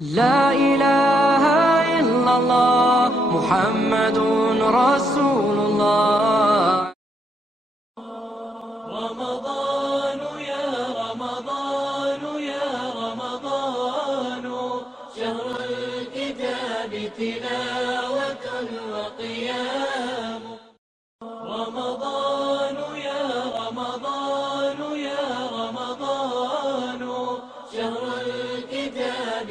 لا إله إلا الله محمد رسول الله. رمضان يا رمضان يا رمضان شهر الكتاب تلاوة وقيام. رمضان يا رمضان يا رمضان شهر الكتاب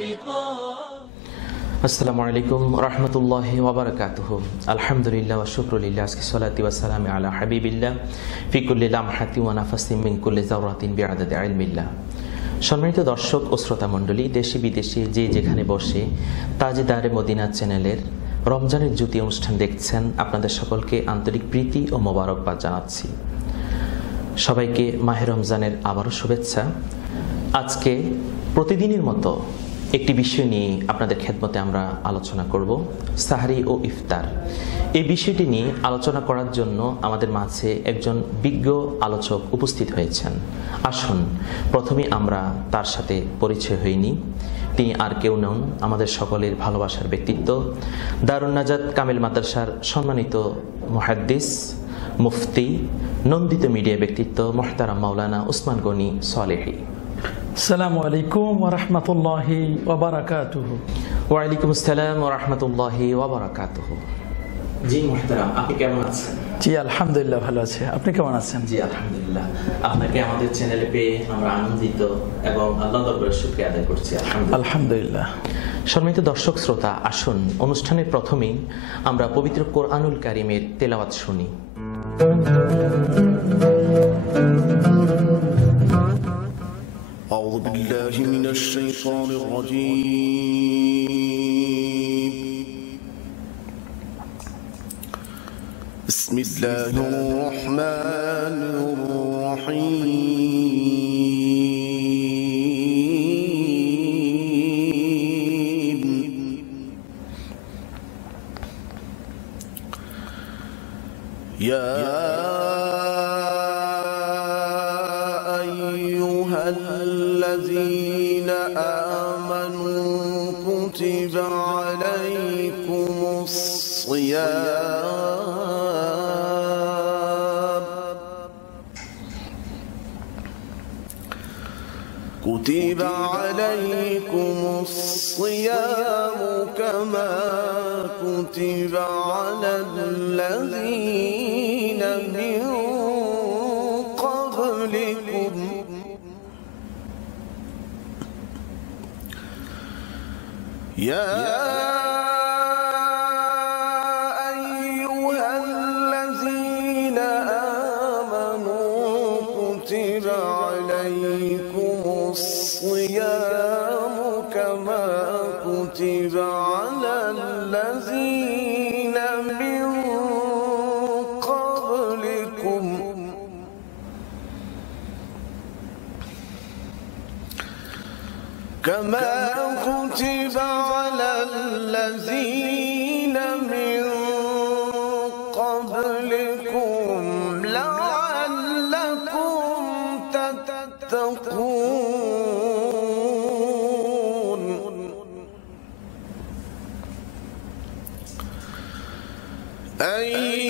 আসসালামু আলাইকুম রহমতুল্লাহি ওয়া বারাকাতুহু। আলহামদুলিল্লাহ ওয়া শুকরুলিল্লাহ, আজকে সালাতি ওয়া সালামি আলা হাবিবিল্লাহ ফি কুল্লি লামহাতি ওয়া নাফাসিন মিন কুল্লি যাওরাতিন বিআদাদি ইলমিল্লাহ। সম্মানিত দর্শক ও শ্রোতা মণ্ডলী, দেশে বিদেশে যে যেখানে বসে তাজদারে মদিনা চ্যানেলের রমজানের জ্যোতি অনুষ্ঠান দেখছেন, আপনাদের সকলকে আন্তরিক প্রীতি ও মোবারকবাদ জানাচ্ছি। সবাইকে মাহে রমজানের আবারও শুভেচ্ছা। আজকে প্রতিদিনের মতো একটি বিষয় নিয়ে আপনাদের খেদমতে আমরা আলোচনা করব, সাহরি ও ইফতার। এই বিষয়টি নিয়ে আলোচনা করার জন্য আমাদের মাঝে একজন বিজ্ঞ আলোচক উপস্থিত হয়েছেন। আসুন প্রথমে আমরা তার সাথে পরিচয় হইনি। তিনি আর কেউ নন, আমাদের সকলের ভালোবাসার ব্যক্তিত্ব, দারুন নাজাত কামিল মাদ্রাসার সম্মানিত মুহাদ্দিস, মুফতি, নন্দিত মিডিয়া ব্যক্তিত্ব মুহতারাম মাওলানা উসমান গনি সলেহি। আসসালামু আলাইকুম ওয়া রাহমাতুল্লাহি ওয়া বারাকাতুহু। ওয়া আলাইকুম আসসালাম ওয়া রাহমাতুল্লাহি ওয়া বারাকাতুহু। জি মুহতারাম, আপনি কেমন আছেন? জি আলহামদুলিল্লাহ, ভালো আছি। আপনি কেমন আছেন? জি আলহামদুলিল্লাহ। আপনাকে আমাদের চ্যানেলে পেয়ে আমরা আনন্দিত এবং আল্লাহর দরবারে শুকরিয়া আদায় করছি। আলহামদুলিল্লাহ। সম্মানিত দর্শক শ্রোতা, আসুন অনুষ্ঠানের প্রথমেই আমরা পবিত্র কোরআনুল কারীমের তেলাওয়াত শুনি। أعوذ بالله من الشيطان الرجيم. بسم الله الرحمن الرحيم. يا الذين آمنوا كتب عليكم الصيام كما كتب على الذين من قبلكم يا أيها الذين آمنوا كتب عليكم الصيام كما كتب على الذين من قبلكم كما كتب على الذين من قبلكم لعلكم تتقون.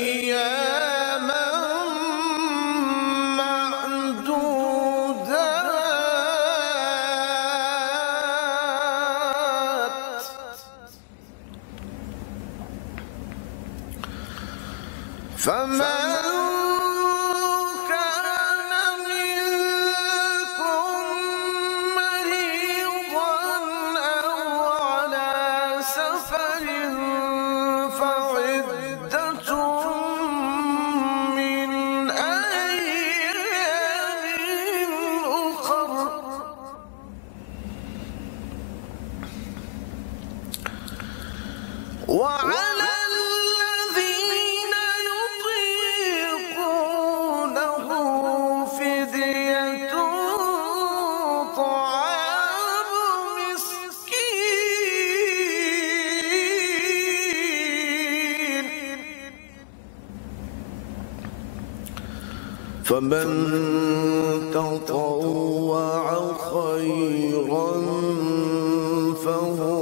أياما معدودات فمن كان منكم مريضا أو على سفر فعدة من أيام أخر وعلى الذين يطيقونه فدية طعام مسكين فمن تطوع خيرا فهو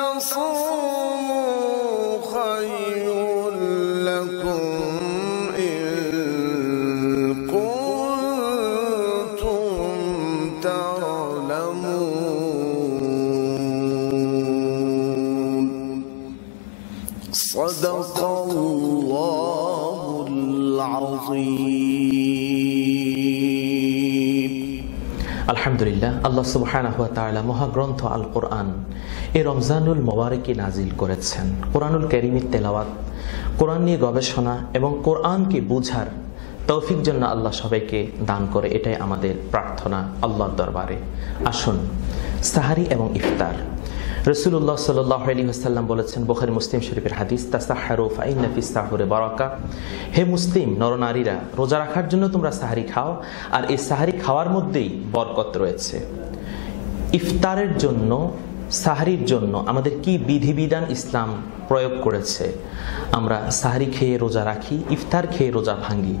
تصوموا خير لكم إن كنتم تعلمون صدق الله العظيم আলহামদুলিল্লাহ, আল্লাহ সুবহানাহু ওয়া তাআলা মহাগ্রন্থ আল কোরআন এই রমজানুল মোবারকে নাজিল করেছেন। কোরআনুল কারীমের তেলাওয়াত, কোরআন নিয়ে গবেষণা এবং কোরআনকে বুঝার তৌফিক জন্য আল্লাহ সবাইকে দান করে, এটাই আমাদের প্রার্থনা আল্লাহর দরবারে। আসুন, সাহারি এবং ইফতার। রাসূলুল্লাহ সাল্লাল্লাহু আলাইহি ওয়াসাল্লাম বলেছেন, বুখারী মুসলিম শরীফের হাদিস, তাসাহহারু ফাইন্না ফিস সাহুরি বারাকা। হে মুসলিম নরনারীরা, রোজা রাখার জন্য তোমরা সাহারি খাও, আর এই সাহারি খাওয়ার মধ্যেই বরকত রয়েছে। ইফতারের জন্য, সাহারির জন্য আমাদের কি বিধিবিধান ইসলাম প্রয়োগ করেছে? আমরা সাহারি খেয়ে রোজা রাখি, ইফতার খেয়ে রোজা ভাঙি।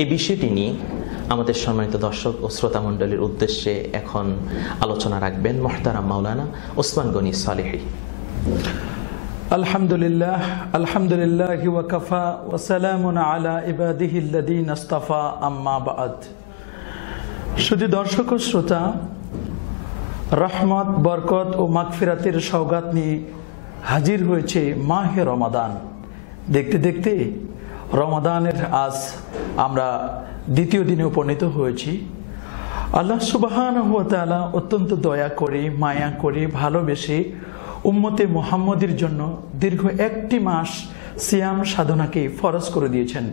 এই বিষয়টি নিয়ে আমাদের সম্মানিত দর্শক ও শ্রোতা মণ্ডলীর উদ্দেশ্যে এখন আলোচনা রাখবেন মুহতারাম মাওলানা ওসমান গনি সালেহী। আলহামদুলিল্লাহ, আলহামদুলিল্লাহ ওয়া কাফা ওয়া সালামুন আলা ইবাদিহিল্লাযীনা ইসতাফা, আম্মা বা'দ। শুধু দর্শক ও শ্রোতা, রহমত, বরকত ও মাগফিরাতের সওগাত নিয়ে হাজির হয়েছে মাহে রমাদান। দেখতে দেখতে রমাদানের আজ আমরা দ্বিতীয় দিনে উপনীত হয়েছি। আল্লাহ সুবহানাহু ওয়া তাআলা অত্যন্ত দয়া করে, মায়া করে, ভালোবেসে উম্মতে মুহাম্মদের জন্য দীর্ঘ একটি মাস সিয়াম সাধনাকে ফরজ করে দিয়েছেন।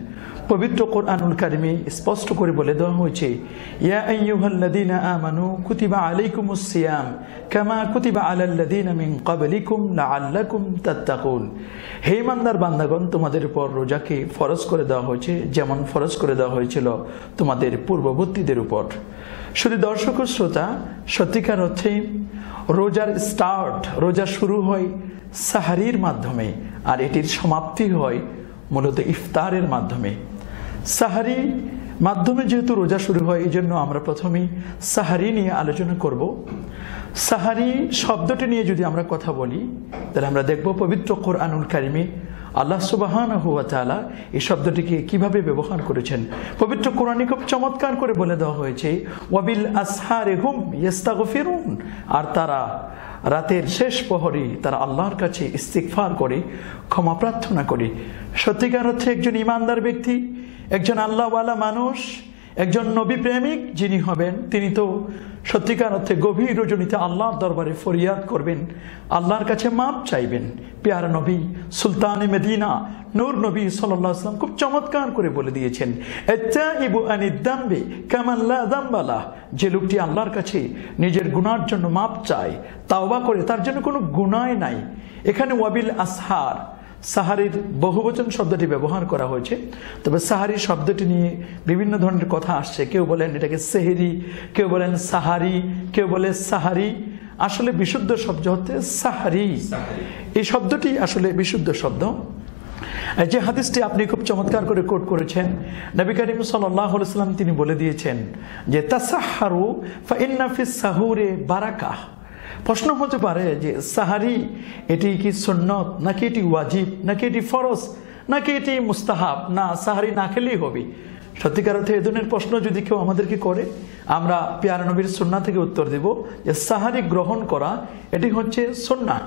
পবিত্র কোরআনুল কারিমে স্পষ্ট করে বলে দেওয়া হয়েছে, ইয়া আইয়ুহাল্লাযীনা আমানু কুতিবা আলাইকুমুস সিয়াম কামা কুতিবা আলাল্লাযীনা মিন ক্বাবলিকুম লাআল্লাকুম তাত্তাকুন। হে ইমানদার বান্দাগণ, তোমাদের উপর রোজাকে ফরজ করে দেওয়া হয়েছে যেমন ফরজ করে দেওয়া হয়েছিল তোমাদের পূর্ববর্তীদের উপর। শুধু দর্শক ও শ্রোতা, সত্যিকার অর্থে রোজার স্টার্ট, রোজা শুরু হয় সাহারির মাধ্যমে, আর এটির সমাপ্তি হয় মূলত ইফতারের মাধ্যমে। সাহারি মাধ্যমে যেহেতু রোজা শুরু হয়, এই জন্য আমরা প্রথমেই সাহারি নিয়ে আলোচনা করব। সাহারি শব্দটি নিয়ে যদি আমরা কথা বলি, তাহলে আমরা দেখব পবিত্র কোরআনুল কারিমে আল্লাহ সুবহানাহু ওয়া তাআলা এই শব্দটিকে কিভাবে ব্যবহার করেছেন। পবিত্র কোরআনে খুব চমৎকার করে বলে দেওয়া হয়েছে, ওয়াবিল আসহারি হুম ইস্তাগফিরুন। আর তারা রাতের শেষ প্রহরে তারা আল্লাহর কাছে ইস্তিগফার করে, ক্ষমা প্রার্থনা করে। সত্যিকার অর্থে একজন ইমানদার ব্যক্তি, একজন আল্লাহওয়ালা মানুষ, একজন নবী প্রেমিক যিনি হবেন, তিনি তো সত্যিকার অর্থে গভীর রজনীতে আল্লাহর দরবারে ফরিয়াদ করবেন, আল্লাহর কাছে মাপ চাইবেন। পেয়ারা নবী সুলতানে মদিনা নূর নবী সাল্লাল্লাহু আলাইহি ওয়াসাল্লাম খুব চমৎকার করে বলে দিয়েছেন, আত্তাইবু আনিদ দামবি কামান লা দামবা লাহ। যে লোকটি আল্লাহর কাছে নিজের গুনার জন্য মাপ চায়, তাওবা করে, তার জন্য কোনো গুনাহ নাই। এখানে ওয়াবিল আসহার, সাহারির বহুবচন শব্দটি ব্যবহার করা হয়েছে। তবে সাহারি শব্দটি নিয়ে বিভিন্ন ধরনের কথা আসছে। কেউ বলেন এটাকে সেহেরি, কেউ বলেন সাহারি, কেউ বলে সাহারি। আসলে বিশুদ্ধ শব্দ হচ্ছে সাহারি। এই শব্দটি আসলে বিশুদ্ধ শব্দ। যে হাদিসটি আপনি খুব চমৎকার করে কোট করেছেন, নবী করিম সাল্লাল্লাহু আলাইহি ওয়াসাল্লাম তিনি বলে দিয়েছেন যে তাসাহহারু ফাইন্না ফিস সাহুরি বারাকাহ। প্রশ্ন হতে পারে যে সাহারি এটি কি সুন্নত, নাকি এটি ওয়াজিব, নাকি এটি ফরজ, নাকি এটি মুস্তাহাব, না সাহারি না খেলেই হবে। সত্যিকার অর্থে এ ধরনের প্রশ্ন যদি কেউ আমাদেরকে করে, আমরা পেয়ারা নবীর সুন্নাহ থেকে উত্তর দেব যে সাহারি গ্রহণ করা এটি হচ্ছে সুন্নাহ।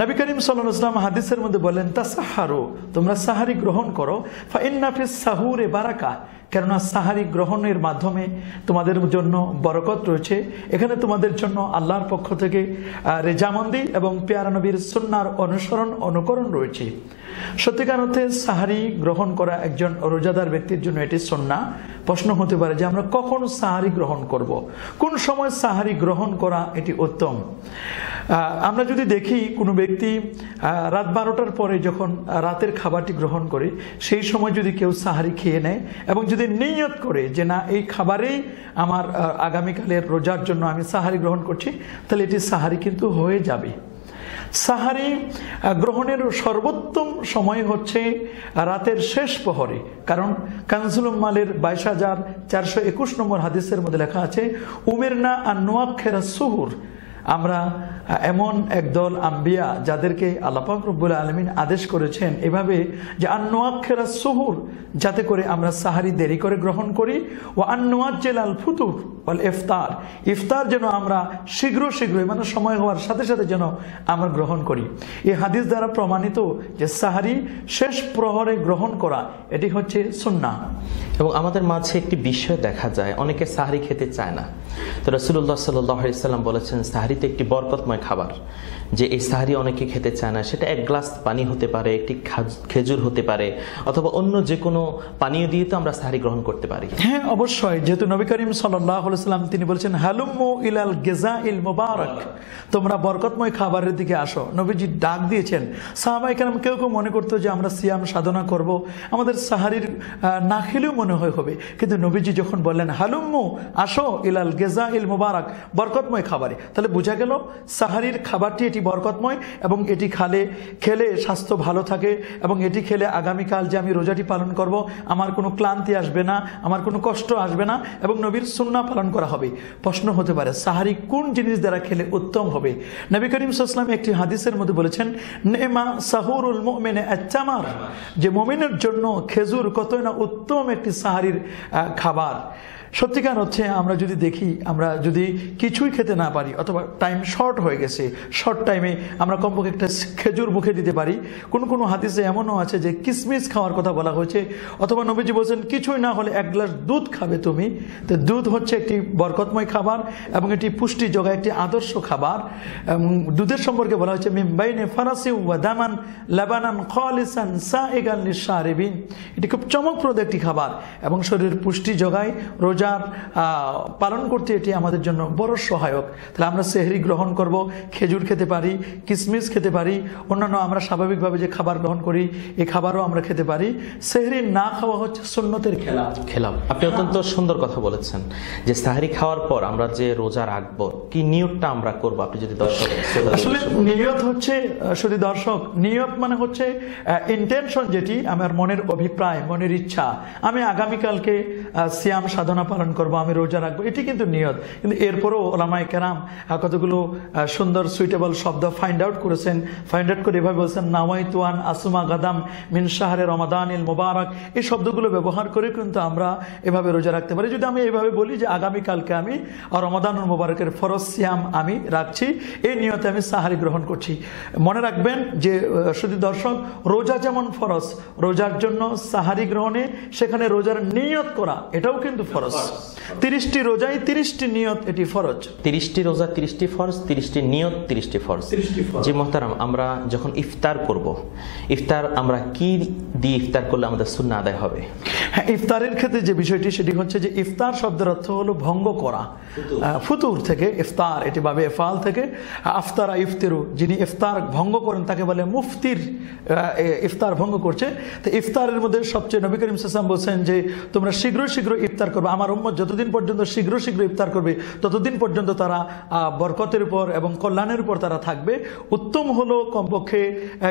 নবী করিম সাল্লাল্লাহু আলাইহি ওয়াসাল্লাম হাদিসের মধ্যে বলেন, তাসাহহারু, তোমরা সাহারি গ্রহণ করো, ফাইন্না ফিস সাহুরি বারাকা, কেননা সাহারি গ্রহণের মাধ্যমে তোমাদের জন্য বরকত রয়েছে। এখানে তোমাদের জন্য আল্লাহর পক্ষ থেকে রেজামন্দি এবং পেয়ারা নবীর সুন্নাহর অনুকরণ রয়েছে। সত্যিকার অর্থে সাহারি গ্রহণ করা একজন রোজাদার ব্যক্তির জন্য এটি সুন্নাহ। প্রশ্ন হতে পারে যে আমরা কখন সাহারি গ্রহণ করব, কোন সময় সাহারি গ্রহণ করা এটি উত্তম। আমরা যদি দেখি কোনো ব্যক্তি রাত 12টার পরে যখন রাতের খাবারটি গ্রহণ করে, সেই সময় যদি কেউ সাহারি খেয়ে নেয় এবং যদি নিয়ত করে যে না এই খাবারেই আমার আগামীকালের রোজার জন্য আমি সাহারি গ্রহণ করছি, তাহলে এটি সাহারি কিন্তু হয়ে যাবে। সাহারি গ্রহণের সর্বোত্তম সময় হচ্ছে রাতের শেষ প্রহরে, কারণ কানজুল উম্মালের 22,421 নম্বর হাদিসের মধ্যে লেখা আছে, উমিরনা আন নুআখিরা সুহুর, আমরা এমন একদল আম্বিয়া যাদেরকে আল্লাহ পাক রব্বুল আলামিন আদেশ করেছেন এভাবে যে আন্নুয়াক্ষেরা সুহুর, যাতে করে আমরা সাহারি দেরি করে গ্রহণ করি, ও আন্নুয়াজ্জেল আল ফুতুর ওয়াল ইফতার, ইফতার যেন আমরা শীঘ্রই মানে সময় হওয়ার সাথে সাথে যেন আমরা গ্রহণ করি। এই হাদিস দ্বারা প্রমাণিত যে সাহারি শেষ প্রহরে গ্রহণ করা এটি হচ্ছে সুন্নাহ। এবং আমাদের মাঝে একটি বিষয় দেখা যায়, অনেকে সাহারি খেতে চায় না। তো রাসূলুল্লাহ সাল্লাল্লাহু আলাইহি সাল্লাম বলেছেন সাহারি তো একটি বরকতময় খাবার, যে এই সাহারি অনেকে খেতে চায় না। সেটা এক গ্লাস পানি হতে পারে, একটি খেজুর হতে পারে, অথবা অন্য যে কোনো পানীয় দিয়ে তো আমরা সাহারি গ্রহণ করতে পারি। হ্যাঁ, অবশ্যই। যেহেতু নবী করিম সাল্লাল্লাহু আলাইহি সাল্লাম তিনি বলেছেন হালুম্মু ইলাল গিজাইল মুবারাক, তোমরা বরকতময় খাবারের দিকে আসো। নবীজি ডাক দিয়েছেন। সাহাবায়ে কেরাম কেউ কেউ মনে করতো যে আমরা সিয়াম সাধনা করব, আমাদের সাহারির না খেলেও মনে হবে, কিন্তু নবীজি যখন বললেন হালুম্মু আসো ইলাল গিজাইল মুবারাক, বরকতময় খাবারে, তাহলে বোঝা গেল সাহারির খাবারটি এটি বরকতময় এবং এটি খেলে স্বাস্থ্য ভালো থাকে, এবং এটি খেলে আগামীকাল যে আমি রোজাটি পালন করব আমার কোনো ক্লান্তি আসবে না, আমার কোনো কষ্ট আসবে না, এবং নবীর সুন্নাহ পালন করা হবে। প্রশ্ন হতে পারে সাহারি কোন জিনিস দ্বারা খেলে উত্তম হবে? নবী করিম সাল্লাল্লাহু আলাইহি ওয়াসাল্লাম একটি হাদিসের মধ্যে বলেছেন নেমা সাহুরুল মুমিনে আত-তামার, যে মুমিনের জন্য খেজুর কতই না উত্তম একটি সাহারির খাবার। সত্যিকার হচ্ছে আমরা যদি দেখি, আমরা যদি কিছুই খেতে না পারি অথবা টাইম শর্ট হয়ে গেছে, শর্ট টাইমে আমরা কমপক্ষে একটা খেজুর মুখে দিতে পারি। কোনো হাদিসে এমনও আছে যে কিশমিশ খাওয়ার কথা বলা হয়েছে, অথবা নবীজি বলছেন কিছুই না হলে এক গ্লাস দুধ খাবে তুমি। তো দুধ হচ্ছে একটি বরকতময় খাবার এবং এটি পুষ্টি যোগায় একটি আদর্শ খাবার। দুধের সম্পর্কে বলা হয়েছে মিম্বাইনে ফারাসি ওয়া দামান লাবানান খালিসান সাইগান লিশারিবিন, এটি খুব চমকপ্রদ একটি খাবার এবং শরীরের পুষ্টি যোগায়। রোজার পালন করতে এটি আমাদের জন্য বড় সহায়ক। তাহলে আমরা সেহরি গ্রহণ করব, খেজুর খেতে পারি, কিশমিশ খেতে পারি, অন্যান্য আমরা স্বাভাবিকভাবে যে খাবার গ্রহণ করি এই খাবারও আমরা খেতে পারি। সেহরি না খাওয়া হচ্ছে সুন্নতের খেলাফ। আপনি অত্যন্ত সুন্দর কথা বলেছেন যে সাহারি খাওয়ার পর আমরা যে রোজা রাখবো, কি নিয়তটা আমরা করব, আপনি যদি দর্শক। আসলে নিয়ত হচ্ছে, শুধু দর্শক, নিয়ত মানে হচ্ছে ইন্টেনশন, যেটি আমার মনের অভিপ্রায়, মনের ইচ্ছা, আমি আগামীকালকে সিয়াম সাধনা পালন করব, আমি রোজা রাখবো, এটি কিন্তু নিয়ত। কিন্তু এরপরও ওলামায়ে কেরাম কতগুলো সুন্দর সুইটেবল শব্দ ফাইন্ড আউট করেছেন। ফাইন্ড আউট করে এভাবে বলছেন নাওয়াইতু আন আসুমা গাদাম মিন শাহরে রমাদানিল মুবারাক, এই শব্দগুলো ব্যবহার করে কিন্তু আমরা এভাবে রোজা রাখতে পারি। যদি আমি এভাবে বলি যে আগামীকালকে আমি রমাদানুল মুবারকের ফরজ সিয়াম আমি রাখছি, এই নিয়তে আমি সাহারি গ্রহণ করছি। মনে রাখবেন যে শুধু দর্শক, রোজা যেমন ফরজ, রোজার জন্য সাহারি গ্রহণে সেখানে রোজার নিয়ত করা এটাও কিন্তু ফরজ। 30টি রোজায় 30টি নিয়ত, এটি ফরজ। 30টি রোজা 30টি ফরজ, 30টি নিয়ত 30টি ফরজ। জি মোহতারাম, আমরা যখন ইফতার করব, ইফতার আমরা কি দিয়ে ইফতার করলে আমাদের সুন্নাহ আদায় হবে? হ্যাঁ, ইফতারের ক্ষেত্রে যে বিষয়টি সেটি হচ্ছে যে ইফতার শব্দের অর্থ হলো ভঙ্গ করা। ফুতুর থেকে ইফতার, এটি বাবে এফাল থেকে আফতারা ইফতিরু, যিনি ইফতার ভঙ্গ করেন তাকে বলে মুফতির, ইফতার ভঙ্গ করছে। তো ইফতারের মধ্যে সবচেয়ে নবী করিম সাল্লাল্লাহু আলাইহি ওয়াসাল্লাম বলছেন যে তোমরা শীঘ্র ইফতার করবে। আমার উম্মত যতদিন পর্যন্ত শীঘ্র ইফতার করবে ততদিন পর্যন্ত তারা বরকতের উপর এবং কল্যাণের উপর তারা থাকবে। উত্তম হলো কমপক্ষে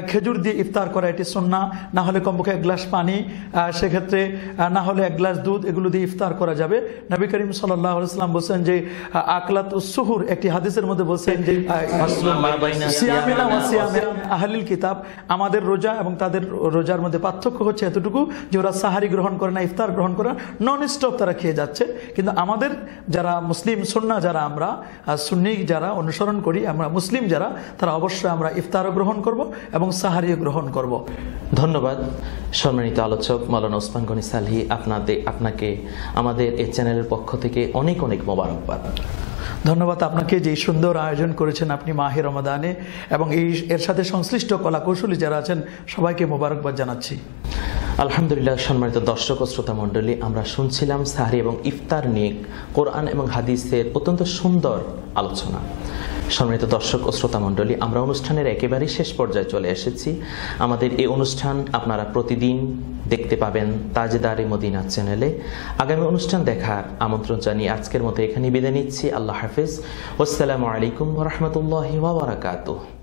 খেজুর দিয়ে ইফতার করা, এটি সুন্নাহ। না হলে কমপক্ষে এক গ্লাস পানি, সেক্ষেত্রে না হলে এক গ্লাস দুধ, এগুলো দিয়ে ইফতার করা যাবে। নবী করিম সাল্লাল্লাহু আলাইহি ওয়াসাল্লাম বলছেন যে আকলাতুস সুহুর, একটি হাদিসের মধ্যে বলছেন যে সিয়ামিনা ওয়া সিয়ামিন আহলিল কিতাব, আমাদের রোজা এবং তাদের রোজার মধ্যে পার্থক্য হচ্ছে এতটুকু যে ওরা সাহারি গ্রহণ করে না, ইফতার গ্রহণ করে, নন স্টপ তারা খেয়ে যাচ্ছে। কিন্তু আমাদের যারা মুসলিম সুন্নাহ, যারা আমরা সুন্নি যারা অনুসরণ করি, আমরা মুসলিম যারা, তারা অবশ্যই আমরা ইফতারও গ্রহণ করব এবং সাহারিও গ্রহণ করব। ধন্যবাদ সম্মানিত আলোচক মাওলানা ওসমান গনি সালহি, আপনাকে আমাদের এই চ্যানেলের পক্ষ থেকে অনেক অনেক মোবারকবাদ। ধন্যবাদ আপনাকে যে সুন্দর আয়োজন করেছেন আপনি মাহে রমাদানে, এবং এর সাথে সংশ্লিষ্ট কলা কৌশলী যারা আছেন সবাইকে মোবারকবাদ জানাচ্ছি। আলহামদুলিল্লাহ। সম্মানিত দর্শক ও শ্রোতা মণ্ডলী, আমরা শুনছিলাম সাহরি এবং ইফতার নিয়ে কোরআন এবং হাদিসের অত্যন্ত সুন্দর আলোচনা। সম্মানিত দর্শক ও শ্রোতা মণ্ডলী, আমরা অনুষ্ঠানের একেবারেই শেষ পর্যায়ে চলে এসেছি। আমাদের এই অনুষ্ঠান আপনারা প্রতিদিন দেখতে পাবেন তাজদারে মদিনা চ্যানেলে। আগামী অনুষ্ঠান দেখার আমন্ত্রণ জানিয়ে আজকের মতো এখানে বিদায় নিচ্ছি। আল্লাহ হাফেজ। আসসালামু আলাইকুম ওয়া রাহমাতুল্লাহি ওয়া বারাকাতুহু।